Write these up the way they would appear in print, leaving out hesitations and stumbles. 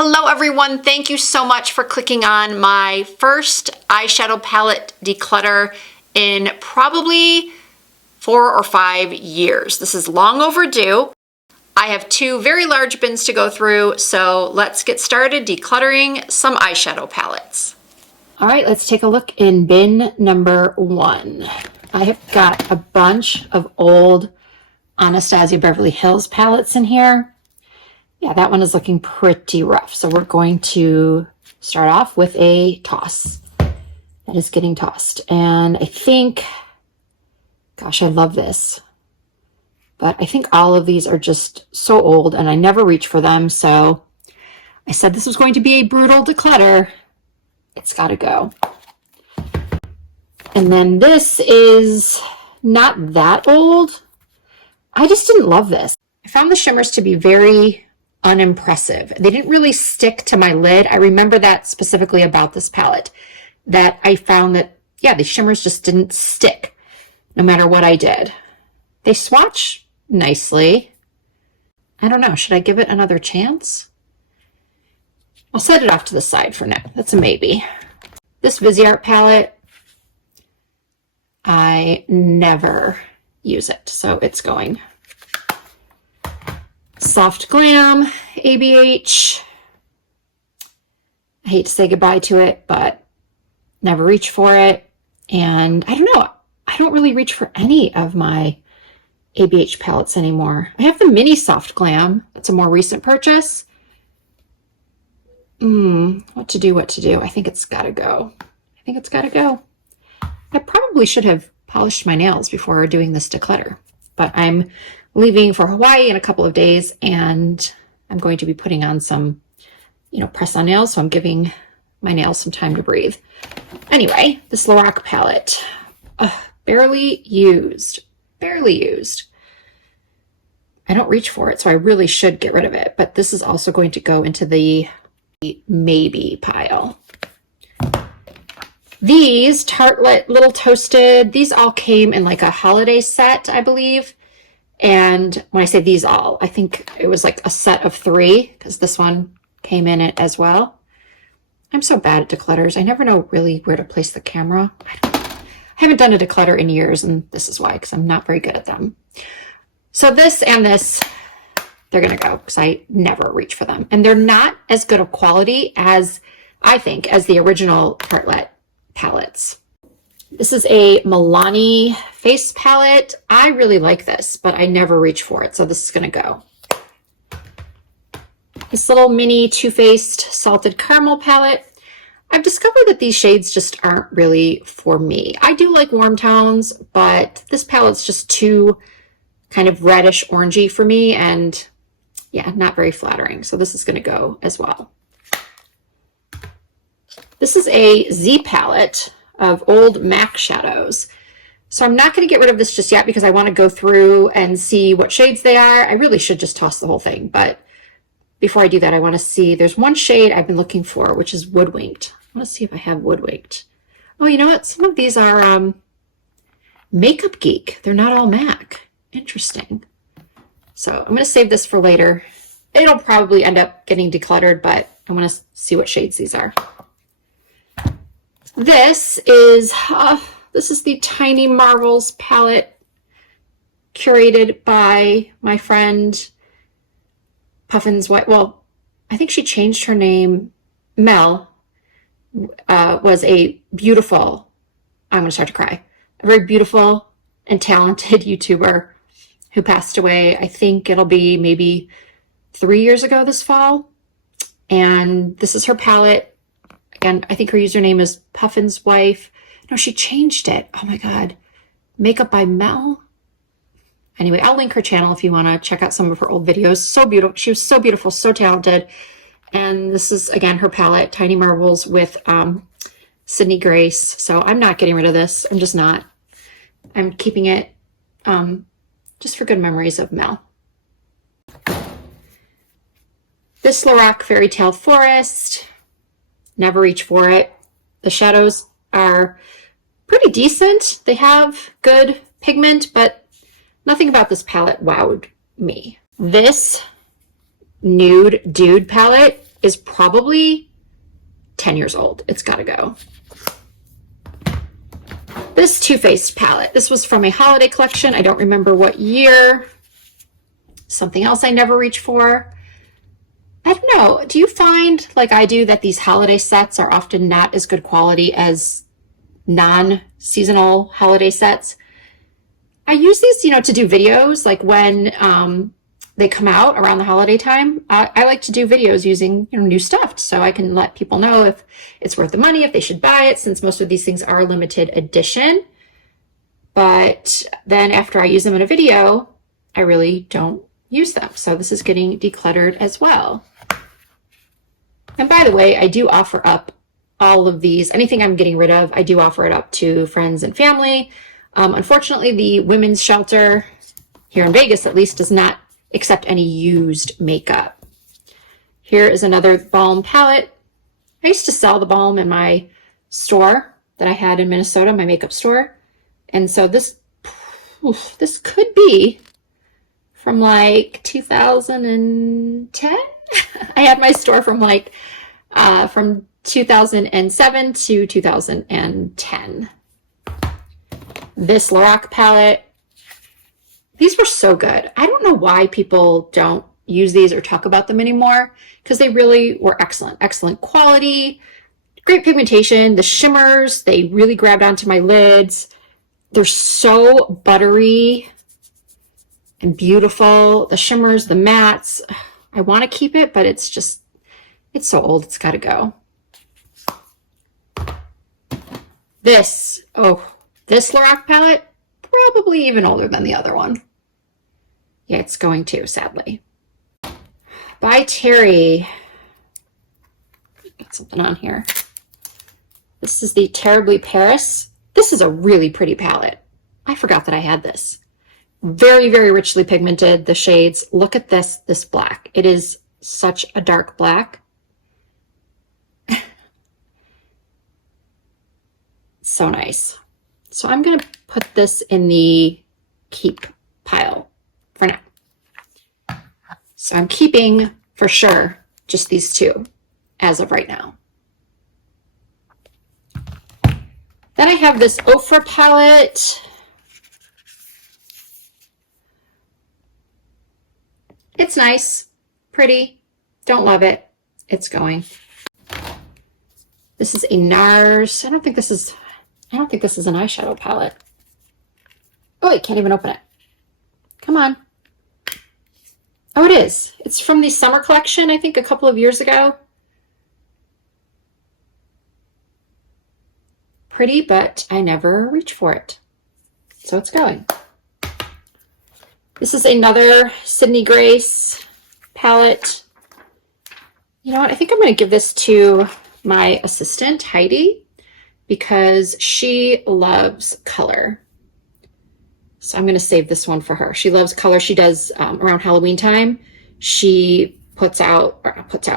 Hello everyone, thank you so much for clicking on my first eyeshadow palette declutter in probably 4 or 5 years. This is long overdue. I have 2 very large bins to go through, so let's get started decluttering some eyeshadow palettes. All right, let's take a look in bin number 1. I have got a bunch of old Anastasia Beverly Hills palettes in here. Yeah, that one is looking pretty rough. So we're going to start off with a toss. That is getting tossed. And I think, gosh, I love this. But I think all of these are just so old and I never reach for them. So I said this was going to be a brutal declutter. It's got to go. And then this is not that old. I just didn't love this. I found the shimmers to be very unimpressive. They didn't really stick to my lid. I remember that specifically about this palette, that I found that, yeah, the shimmers just didn't stick no matter what I did. They swatch nicely. I don't know. Should I give it another chance? I'll set it off to the side for now. That's a maybe. This Viseart palette, I never use it, so it's going. Soft Glam, ABH. I hate to say goodbye to it, but never reach for it. And I don't know, I don't really reach for any of my ABH palettes anymore. I have the mini Soft Glam. That's a more recent purchase. What to do? I think it's gotta go. I probably should have polished my nails before doing this declutter, but I'm leaving for Hawaii in a couple of days and I'm going to be putting on some, press on nails. So I'm giving my nails some time to breathe. Anyway, this Lorac palette, barely used. I don't reach for it, so I really should get rid of it, but this is also going to go into the maybe pile. These Tartelette Little Toasted, these all came in like a holiday set, I believe. And when I say these all, I think it was like a set of 3 because this one came in it as well. I'm so bad at declutters. I never know really where to place the camera. I haven't done a declutter in years, and this is why, because I'm not very good at them. So this and this, they're going to go because I never reach for them. And they're not as good of quality as, I think, as the original Tartelette palettes. This is a Milani face palette. I really like this, but I never reach for it, so this is going to go. This little mini Too Faced Salted Caramel palette. I've discovered that these shades just aren't really for me. I do like warm tones, but this palette's just too kind of reddish orangey for me, and yeah, not very flattering. So this is going to go as well. This is a Z palette of old MAC shadows. So I'm not going to get rid of this just yet because I want to go through and see what shades they are. I really should just toss the whole thing, but before I do that, I want to see, there's one shade I've been looking for, which is Woodwinked. I want to see if I have Woodwinked. Oh, you know what? Some of these are Makeup Geek. They're not all MAC. Interesting. So I'm going to save this for later. It'll probably end up getting decluttered, but I want to see what shades these are. This is the Tiny Marvels palette curated by my friend Puffin's wife. Well, I think she changed her name. Mel was a beautiful, I'm going to start to cry, a very beautiful and talented YouTuber who passed away. I think it'll be maybe 3 years ago this fall. And this is her palette. Again, I think her username is Puffin's Wife. No, she changed it. Oh my God. Makeup by Mel. Anyway, I'll link her channel if you want to check out some of her old videos. So beautiful. She was so beautiful, so talented. And this is, again, her palette, Tiny Marvels with Sydney Grace. So I'm not getting rid of this. I'm just not. I'm keeping it just for good memories of Mel. This Lorac Fairy Tale Forest. Never reach for it. The shadows are pretty decent. They have good pigment, but nothing about this palette wowed me. This Nude Dude palette is probably 10 years old. It's got to go. This Too Faced palette. This was from a holiday collection. I don't remember what year. Something else I never reach for. I don't know. Do you find, like I do, that these holiday sets are often not as good quality as non-seasonal holiday sets? I use these, to do videos, like when they come out around the holiday time. I like to do videos using new stuff, so I can let people know if it's worth the money, if they should buy it, since most of these things are limited edition. But then after I use them in a video, I really don't use them. So this is getting decluttered as well. And by the way, I do offer up all of these. Anything I'm getting rid of, I do offer it up to friends and family. Unfortunately, the women's shelter here in Vegas, at least, does not accept any used makeup. Here is another balm palette. I used to sell the balm in my store that I had in Minnesota, my makeup store. And so this could be from like 2010. I had my store from from 2007 to 2010. This Lorac palette. These were so good. I don't know why people don't use these or talk about them anymore, because they really were excellent. Excellent quality, great pigmentation. The shimmers, they really grabbed onto my lids. They're so buttery and beautiful. The shimmers, the mattes, I want to keep it, but it's so old, it's got to go. This Lorac palette, probably even older than the other one. Yeah, it's going to, sadly. By Terry. Got something on here. This is the Terribly Paris. This is a really pretty palette. I forgot that I had this. Very, very richly pigmented, the shades. Look at this black. It is such a dark black. So nice. So I'm going to put this in the keep pile for now. So I'm keeping, for sure, just these two as of right now. Then I have this Ofra palette. It's nice, pretty, don't love it. It's going. This is a NARS. I don't think this is an eyeshadow palette. Oh, I can't even open it. Come on. Oh, it is. It's from the summer collection, I think a couple of years ago. Pretty, but I never reach for it. So it's going. This is another Sydney Grace palette. You know what? I think I'm going to give this to my assistant, Heidi, because she loves color. So I'm going to save this one for her. She loves color. She does, around Halloween time, she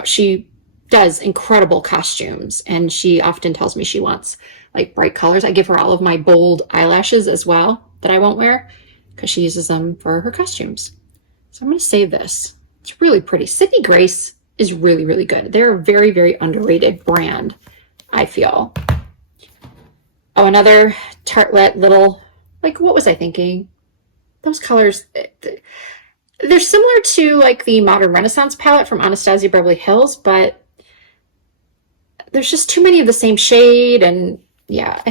she does incredible costumes, and she often tells me she wants like bright colors. I give her all of my bold eyelashes as well that I won't wear because she uses them for her costumes. So I'm going to save this. It's really pretty. Sydney Grace is really, really good. They're a very, very underrated brand, I feel. Oh, another Tartelette little, like, what was I thinking? Those colors, they're similar to like the Modern Renaissance palette from Anastasia Beverly Hills, but there's just too many of the same shade. And yeah,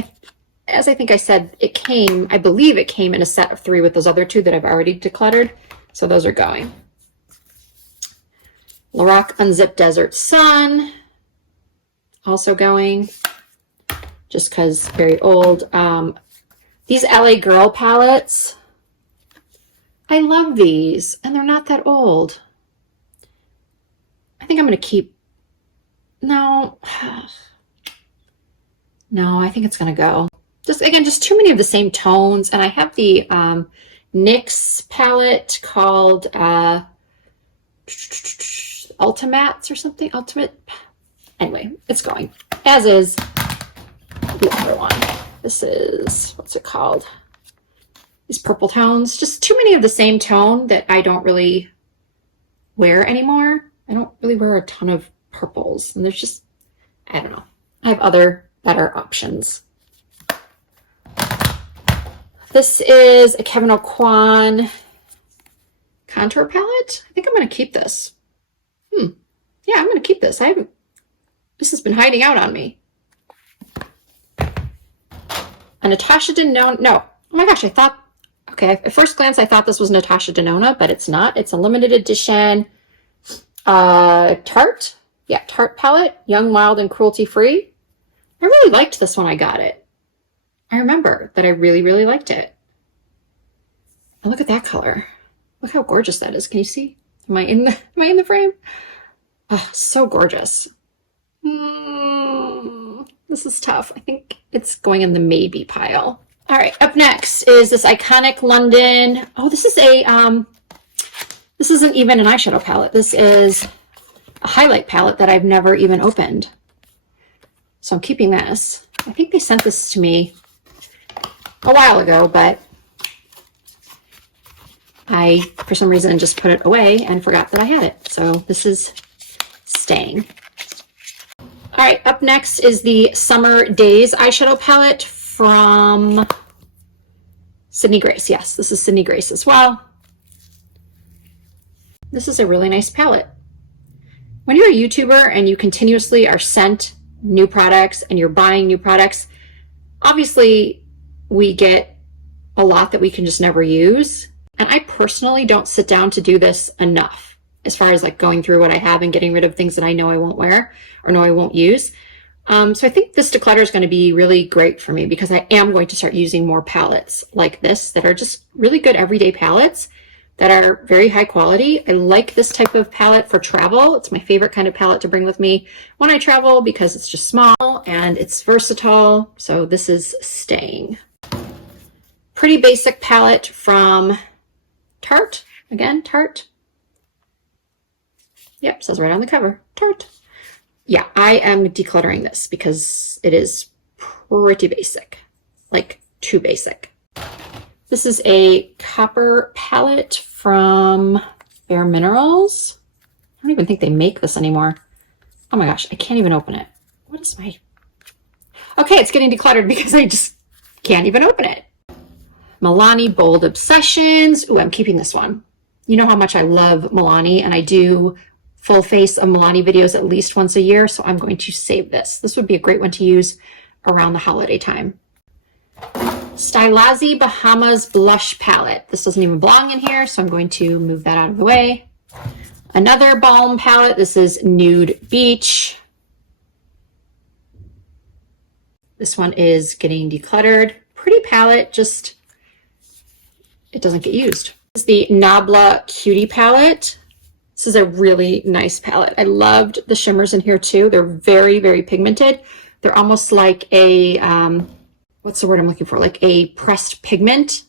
as I think I said, I believe it came in a set of 3 with those other 2 that I've already decluttered. So those are going. Lorac Unzipped Desert Sun, also going, just because very old. These LA Girl palettes, I love these, and they're not that old. I think I'm going to keep, no, I think it's going to go. Just too many of the same tones. And I have the NYX palette called Ultimates or something. Anyway, it's going. As is the other one. This is, what's it called? These purple tones. Just too many of the same tone that I don't really wear anymore. I don't really wear a ton of purples. And there's just, I don't know. I have other better options. This is a Kevin Aucoin contour palette. I think I'm going to keep this. Yeah, I'm going to keep this. This has been hiding out on me. A Natasha Denona. No. Oh my gosh, okay, at first glance I thought this was Natasha Denona, but it's not. It's a limited edition Tarte. Yeah, Tarte palette. Young, Wild, and Cruelty Free. I really liked this when I got it. I remember that I really, really liked it. And look at that color. Look how gorgeous that is. Can you see? Am I in the frame? Oh, so gorgeous. This is tough. I think it's going in the maybe pile. All right, up next is this Iconic London. Oh, this is this isn't even an eyeshadow palette. This is a highlight palette that I've never even opened. So I'm keeping this. I think they sent this to me a while ago, but I, for some reason, just put it away and forgot that I had it. So this is staying. All right, up next is the Summer Days eyeshadow palette from Sydney Grace. Yes, this is Sydney Grace as well. This is a really nice palette. When you're a YouTuber and you continuously are sent new products and you're buying new products, obviously we get a lot that we can just never use. And I personally don't sit down to do this enough as far as like going through what I have and getting rid of things that I know I won't wear or know I won't use. So I think this declutter is going to be really great for me because I am going to start using more palettes like this that are just really good everyday palettes that are very high quality. I like this type of palette for travel. It's my favorite kind of palette to bring with me when I travel because it's just small and it's versatile. So this is staying. Pretty basic palette from Tarte. Again, Tarte. Yep, says right on the cover, Tarte. Yeah, I am decluttering this because it is pretty basic, like too basic. This is a copper palette from Bare Minerals. I don't even think they make this anymore. Oh my gosh, I can't even open it. What is my... Okay, it's getting decluttered because I just can't even open it. Milani Bold Obsessions. Ooh, I'm keeping this one. You know how much I love Milani, and I do full face of Milani videos at least once a year, so I'm going to save this. This would be a great one to use around the holiday time. Stylazi Bahamas Blush Palette. This doesn't even belong in here, so I'm going to move that out of the way. Another balm palette. This is Nude Beach. This one is getting decluttered. Pretty palette, just it doesn't get used. This is the Nabla Cutie palette. This is a really nice palette. I loved the shimmers in here too. They're very, very pigmented. They're almost like a, what's the word I'm looking for? Like a pressed pigment.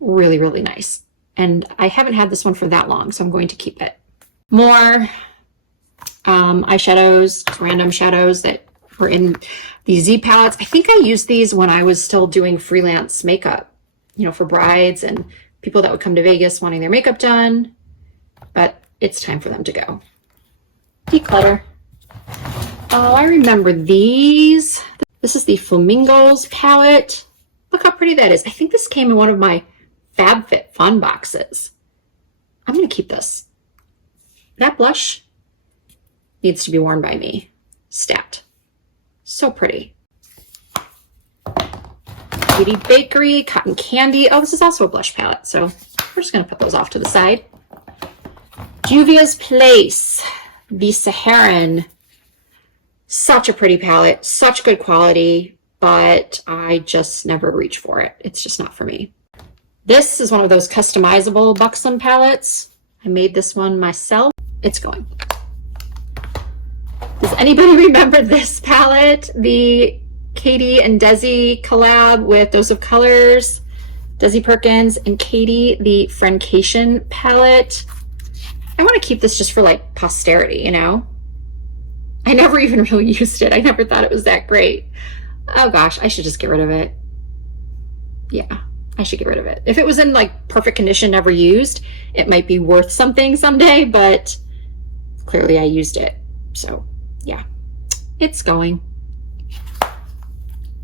Really, really nice. And I haven't had this one for that long, so I'm going to keep it. More eyeshadows, random shadows that were in the Z palettes. I think I used these when I was still doing freelance makeup, you know, for brides and people that would come to Vegas wanting their makeup done. But it's time for them to go. Declutter. Oh, I remember these. This is the Flamingos palette. Look how pretty that is. I think this came in one of my FabFitFun boxes. I'm going to keep this. That blush needs to be worn by me. Stat. So pretty. Beauty Bakery, Cotton Candy. Oh, this is also a blush palette, so we're just going to put those off to the side. Juvia's Place, the Saharan. Such a pretty palette, such good quality, but I just never reach for it. It's just not for me. This is one of those customizable Buxom palettes. I made this one myself. It's going. Does anybody remember this palette? The Katie and Desi collab with Dose of Colors. Desi Perkins and Katie, the Friendcation palette. I want to keep this just for like posterity, you know? I never even really used it. I never thought it was that great. Oh gosh, I should just get rid of it. Yeah, I should get rid of it. If it was in like perfect condition, never used, it might be worth something someday, but clearly I used it. So yeah, it's going.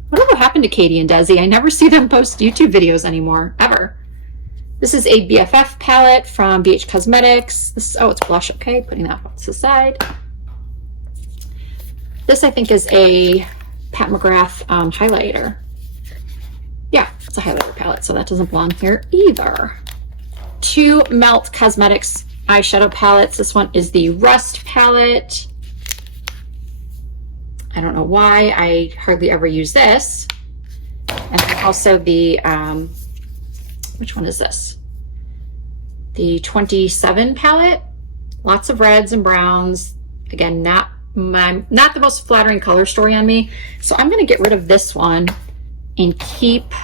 Whatever happened to Katie and Desi? I never see them post YouTube videos anymore, ever. This is a BFF palette from BH Cosmetics. This, oh, it's blush, okay, putting that off to the side. This, I think, is a Pat McGrath highlighter. Yeah, it's a highlighter palette, so that doesn't belong here either. Two Melt Cosmetics eyeshadow palettes. This one is the Rust palette. I don't know why, I hardly ever use this. And then also the, which one is this? The 27 palette. Lots of reds and browns. Again, not the most flattering color story on me. So I'm gonna get rid of this one and keep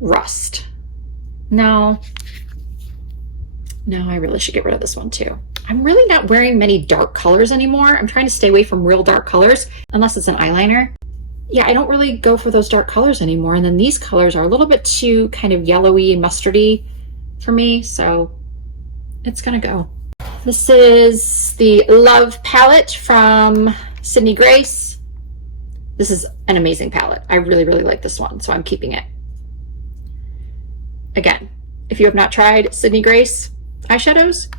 Rust. No, I really should get rid of this one too. I'm really not wearing many dark colors anymore. I'm trying to stay away from real dark colors, unless it's an eyeliner. Yeah, I don't really go for those dark colors anymore. And then these colors are a little bit too kind of yellowy and mustardy for me, so it's gonna go. This is the Love palette from Sydney Grace. This is an amazing palette. I really, really like this one, so I'm keeping it. Again, if you have not tried Sydney Grace eyeshadows,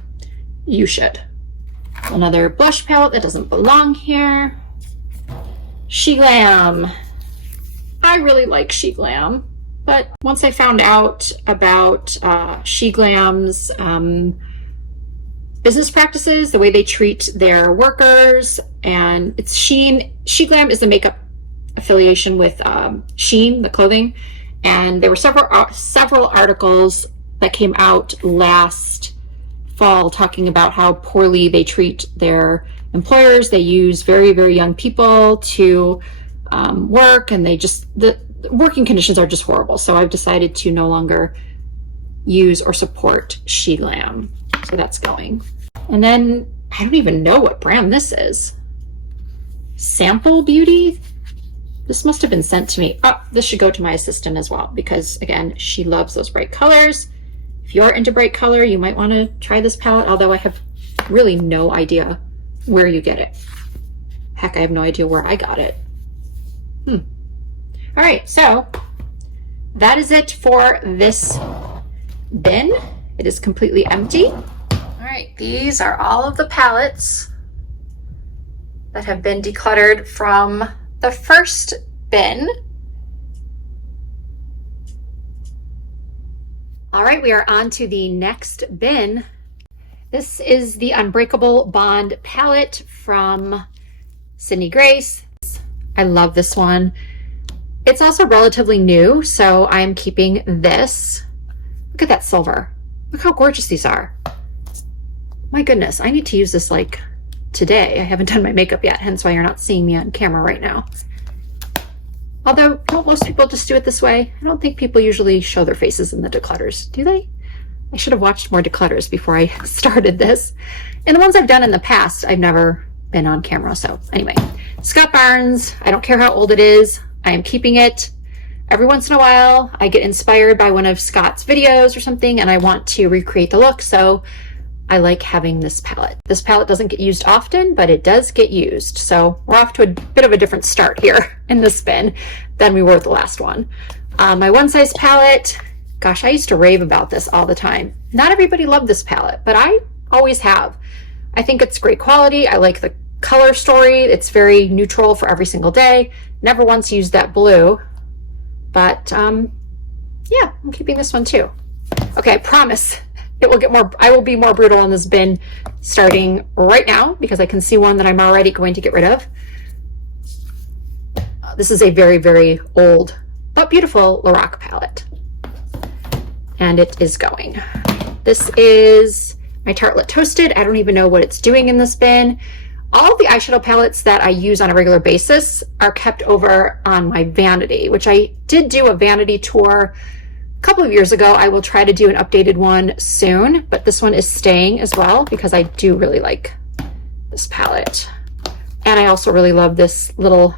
you should. Another blush palette that doesn't belong here. She Glam. I really like She Glam, but once I found out about She Glam's business practices, the way they treat their workers, and it's Shein. She Glam is the makeup affiliation with Shein, the clothing, and there were several articles that came out last fall talking about how poorly they treat their employers. They use very, very young people to work, and the working conditions are just horrible. So I've decided to no longer use or support She Glam. So that's going. And then I don't even know what brand this is. Sample Beauty? This must have been sent to me. Oh, this should go to my assistant as well, because again, she loves those bright colors. If you're into bright color, you might want to try this palette, although I have really no idea where you get it. Heck, I have no idea where I got it. All right, so that is it for this bin. It is completely empty. All right, these are all of the palettes that have been decluttered from the first bin. All right, we are on to the next bin. This is the Unbreakable Bond palette from Sydney Grace. I love this one. It's also relatively new, so I'm keeping this. Look at that silver. Look how gorgeous these are. My goodness, I need to use this like today. I haven't done my makeup yet, hence why you're not seeing me on camera right now. Although, don't most people just do it this way? I don't think people usually show their faces in the declutters, do they? I should have watched more declutters before I started this. And the ones I've done in the past, I've never been on camera. So anyway, Scott Barnes, I don't care how old it is, I am keeping it. Every once in a while, I get inspired by one of Scott's videos or something, and I want to recreate the look, so I like having this palette. This palette doesn't get used often, but it does get used. So we're off to a bit of a different start here in this bin than we were with the last one. My One Size palette, gosh, I used to rave about this all the time. Not everybody loved this palette, but I always have. I think it's great quality. I like the color story. It's very neutral for every single day. Never once used that blue, but yeah, I'm keeping this one too. Okay, I promise it will get more, I will be more brutal in this bin starting right now because I can see one that I'm already going to get rid of. This is a very, very old but beautiful Lorac palette, and it is going. This is my Tartelette Toasted. I don't even know what it's doing in this bin. All of the eyeshadow palettes that I use on a regular basis are kept over on my vanity, which I did do a vanity tour a couple of years ago. I will try to do an updated one soon, but this one is staying as well because I do really like this palette. And I also really love this little,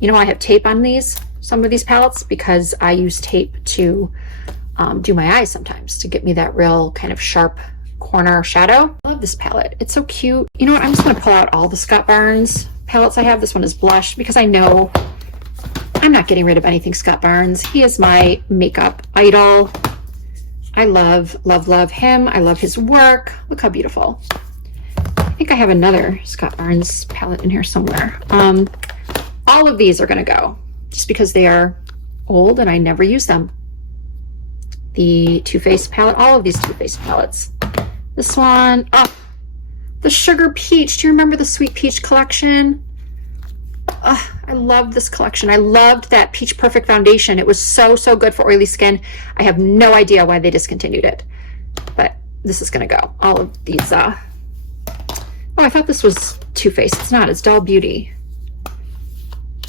you know, I have tape on these, some of these palettes, because I use tape to do my eyes sometimes to get me that real kind of sharp Corner Shadow. I love this palette. It's so cute. You know what? I'm just going to pull out all the Scott Barnes palettes I have. This one is Blush because I know I'm not getting rid of anything Scott Barnes. He is my makeup idol. I love, love, love him. I love his work. Look how beautiful. I think I have another Scott Barnes palette in here somewhere. All of these are going to go just because they are old and I never use them. The Too Faced palette, all of these Too Faced palettes. This one, oh, the Sugar Peach. Do you remember the Sweet Peach collection? Oh, I love this collection. I loved that Peach Perfect foundation. It was so, so good for oily skin. I have no idea why they discontinued it, but this is going to go. All of these, oh, I thought this was Too Faced. It's not, it's Doll Beauty.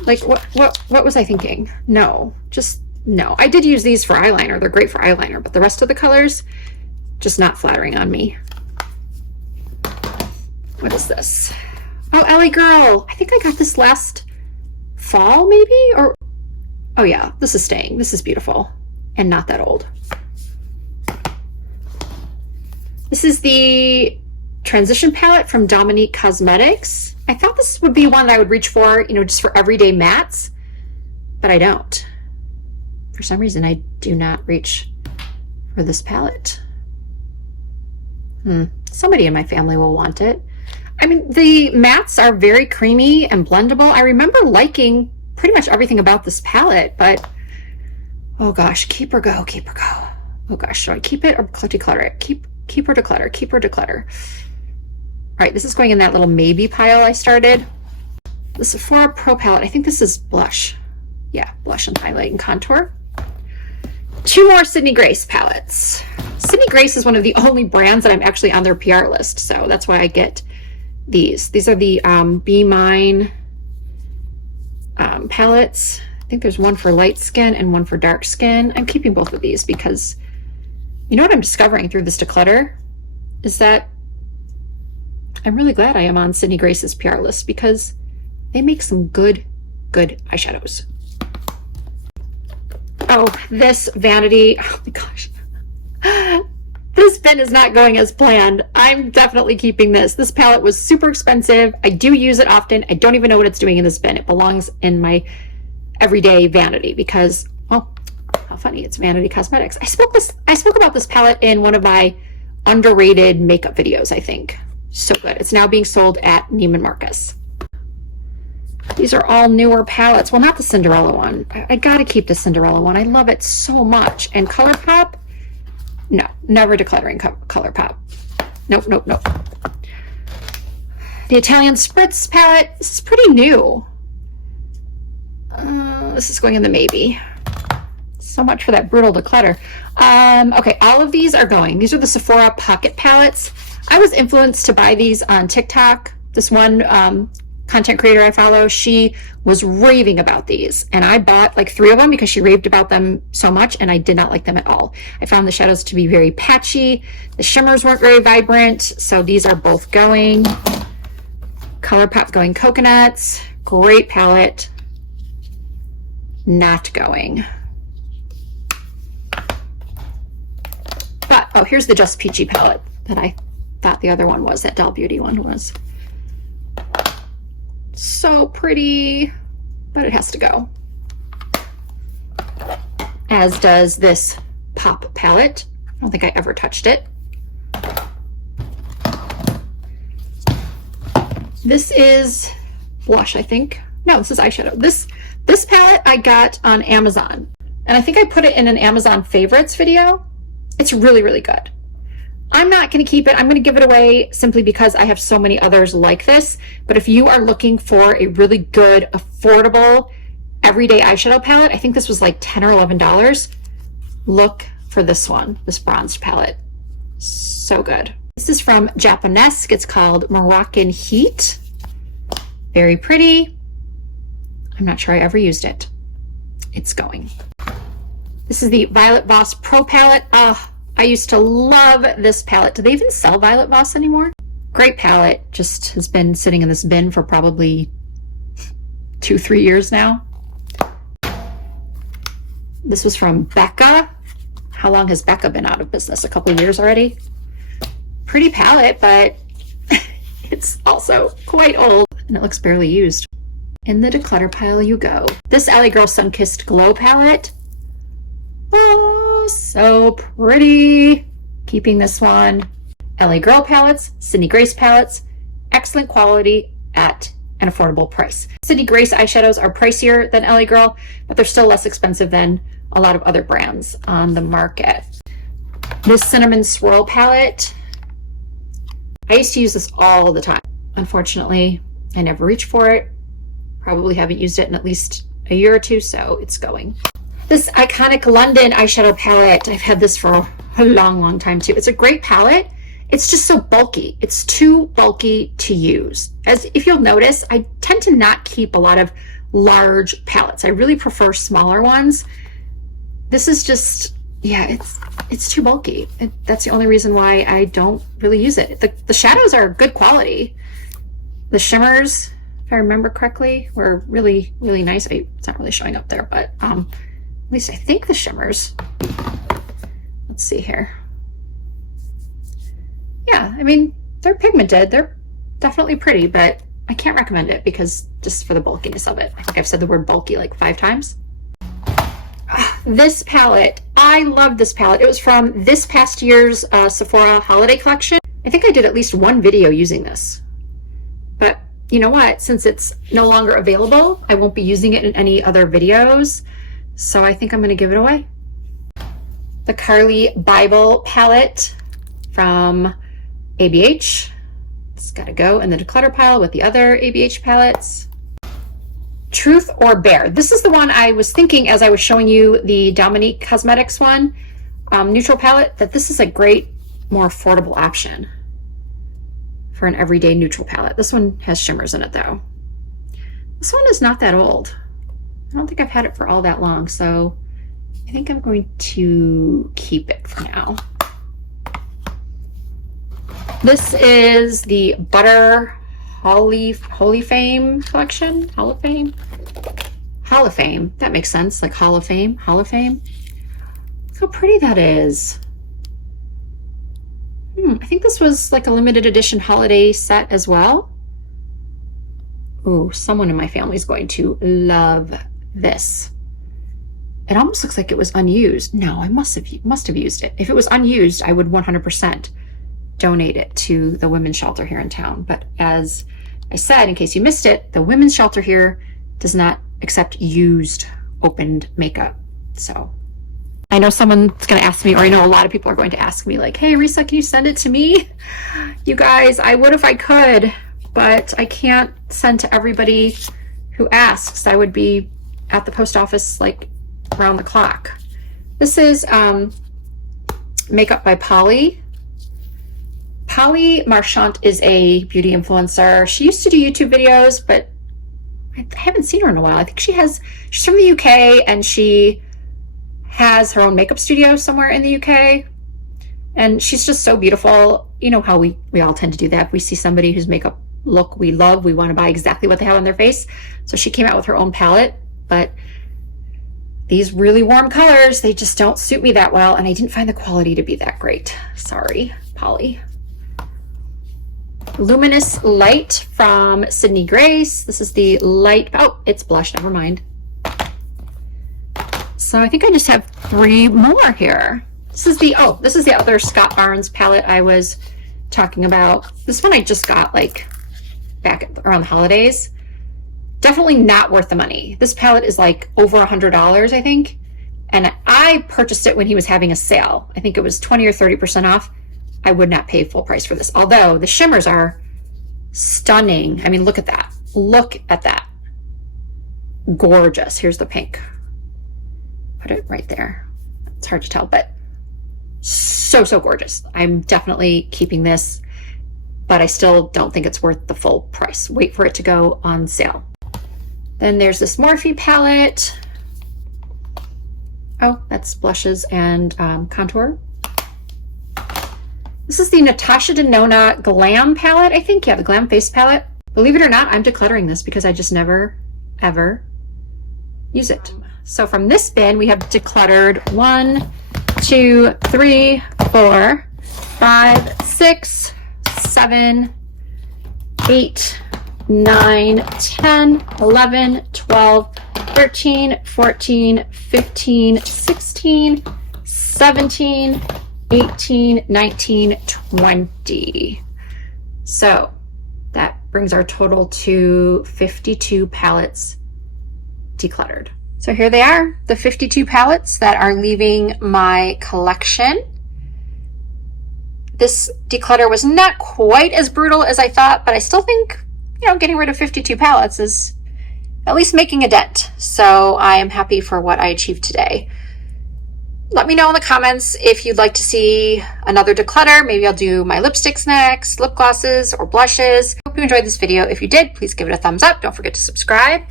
Like, what was I thinking? No, just no. I did use these for eyeliner. They're great for eyeliner, but the rest of the colors, just not flattering on me. What is this? Oh, Ellie Girl. I think I got this last fall, maybe? Or, oh yeah, this is staying. This is beautiful and not that old. This is the Transition palette from Dominique Cosmetics. I thought this would be one that I would reach for, you know, just for everyday mattes, but I don't. For some reason, I do not reach for this palette. Somebody in my family will want it. I mean, the mattes are very creamy and blendable. I remember liking pretty much everything about this palette, but oh gosh, keep or go, keep or go. Oh gosh, should I keep it or declutter it? Keep or declutter, keep or declutter. All right, this is going in that little maybe pile I started. The Sephora Pro palette, I think this is Blush. Yeah, Blush and Highlight and Contour. 2 more Sydney Grace palettes. Sydney Grace is one of the only brands that I'm actually on their PR list, so that's why I get these. These are the Be Mine palettes. I think there's one for light skin and one for dark skin. I'm keeping both of these because you know what I'm discovering through this declutter is that I'm really glad I am on Sydney Grace's PR list because they make some good eyeshadows. Oh, this vanity, oh my gosh. This bin is not going as planned. I'm definitely keeping this. This palette was super expensive. I do use it often. I don't even know what it's doing in this bin. It belongs in my everyday vanity because, well, how funny, it's Vanity Cosmetics. I spoke about this palette in one of my underrated makeup videos, I think. So good. It's now being sold at Neiman Marcus. These are all newer palettes. Well, not the Cinderella one. I gotta keep the Cinderella one. I love it so much. And ColourPop? No, never decluttering ColourPop. Nope, nope, nope. The Italian Spritz palette. This is pretty new. This is going in the maybe. So much for that brutal declutter. Okay, all of these are going. These are the Sephora Pocket palettes. I was influenced to buy these on TikTok. This one content creator I follow, she was raving about these. And I bought like 3 of them because she raved about them so much and I did not like them at all. I found the shadows to be very patchy. The shimmers weren't very vibrant. So these are both going. ColourPop going Coconuts. Great palette. Not going. But, oh, here's the Just Peachy palette that I thought the other one was, that Doll Beauty one was. So pretty, but it has to go. As does this Pop palette. I don't think I ever touched it. This is Blush, I think. No, this is Eyeshadow. This palette I got on Amazon, and I think I put it in an Amazon favorites video. It's really, really good. I'm not going to keep it. I'm going to give it away simply because I have so many others like this. But if you are looking for a really good, affordable, everyday eyeshadow palette, I think this was like $10 or $11. Look for this one, this bronzed palette. So good. This is from Japonesque. It's called Moroccan Heat. Very pretty. I'm not sure I ever used it. It's going. This is the Violet Voss Pro palette. I used to love this palette. Do they even sell Violet Voss anymore? Great palette. Just has been sitting in this bin for probably 2-3 years now. This was from Becca. How long has Becca been out of business? A couple of years already? pretty palette, but it's also quite old and it looks barely used. In the declutter pile you go. This LA Girl Sun-Kissed Glow palette. Oh, so pretty. Keeping this one. LA Girl palettes, Sydney Grace palettes, excellent quality at an affordable price. Sydney Grace eyeshadows are pricier than LA Girl, but they're still less expensive than a lot of other brands on the market. This Cinnamon Swirl palette, I used to use this all the time. Unfortunately, I never reach for it. Probably haven't used it in at least a year or two, so it's going. This iconic London eyeshadow palette, I've had this for a long time too. It's a great palette. It's just so bulky. It's too bulky to use. As if you'll notice, I tend to not keep a lot of large palettes. I really prefer smaller ones. This is just, yeah, it's too bulky. That's the only reason why I don't really use it. The shadows are good quality. The shimmers, if I remember correctly, were really nice. It's not really showing up there, but at least I think the shimmers. Let's see here. Yeah, I mean, they're pigmented. They're definitely pretty, but I can't recommend it because just for the bulkiness of it. I think I've said the word bulky like 5 times. This palette, I love this palette. It was from this past year's Sephora holiday collection. I think I did at least one video using this. But you know what? Since it's no longer available, I won't be using it in any other videos. So I think I'm going to give it away. The Carly Bible palette from ABH. It's got to go in the declutter pile with the other ABH palettes. Truth or Bear. This is the one I was thinking as I was showing you the Dominique Cosmetics one, neutral palette, that this is a great, more affordable option for an everyday neutral palette. This one has shimmers in it though. This one is not that old. I don't think I've had it for all that long, so I think I'm going to keep it for now. This is the Butter Holy Fame collection. Hall of Fame? Hall of Fame. That makes sense. Like Hall of Fame. Hall of Fame. Look how pretty that is. I think this was like a limited edition holiday set as well. Ooh, someone in my family is going to love this. It almost looks like it was unused. No, I must have used it. If it was unused, I would 100% donate it to the women's shelter here in town. But as I said, in case you missed it, the women's shelter here does not accept used opened makeup. So I know someone's going to ask me, or I know a lot of people are going to ask me like, hey, Risa, can you send it to me? You guys, I would if I could, but I can't send to everybody who asks. I would be at the post office like around the clock. This is Makeup by Polly. Polly Marchant is a beauty influencer. She used to do YouTube videos, but I haven't seen her in a while. I think she's from the UK and she has her own makeup studio somewhere in the UK. And she's just so beautiful. You know how we all tend to do that. If we see somebody whose makeup look we love, we want to buy exactly what they have on their face. So she came out with her own palette, but these really warm colors, they just don't suit me that well. And I didn't find the quality to be that great. Sorry, Polly. Luminous Light from Sydney Grace. This is the light, oh, it's blush, never mind. So I think I just have 3 more here. This is the other Scott Barnes palette I was talking about. This one I just got like back around the holidays. Definitely not worth the money. This palette is like over $100, I think. And I purchased it when he was having a sale. I think it was 20 or 30% off. I would not pay full price for this. Although the shimmers are stunning. I mean, look at that. Look at that. Gorgeous. Here's the pink. Put it right there. It's hard to tell, but so gorgeous. I'm definitely keeping this, but I still don't think it's worth the full price. Wait for it to go on sale. Then there's this Morphe palette. Oh, that's blushes and contour. This is the Natasha Denona Glam palette, I think. Yeah, the Glam Face palette. Believe it or not, I'm decluttering this because I just never, ever use it. So from this bin, we have decluttered 1, 2, 3, 4, 5, 6, 7, 8, 9, 10, 11, 12, 13, 14, 15, 16, 17, 18, 19, 20. So that brings our total to 52 palettes decluttered. So here they are, the 52 palettes that are leaving my collection. This declutter was not quite as brutal as I thought, but I still think, getting rid of 52 palettes is at least making a dent. So I am happy for what I achieved today. Let me know in the comments if you'd like to see another declutter. Maybe I'll do my lipsticks next, lip glosses, or blushes. Hope you enjoyed this video. If you did, please give it a thumbs up. Don't forget to subscribe,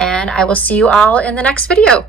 and I will see you all in the next video.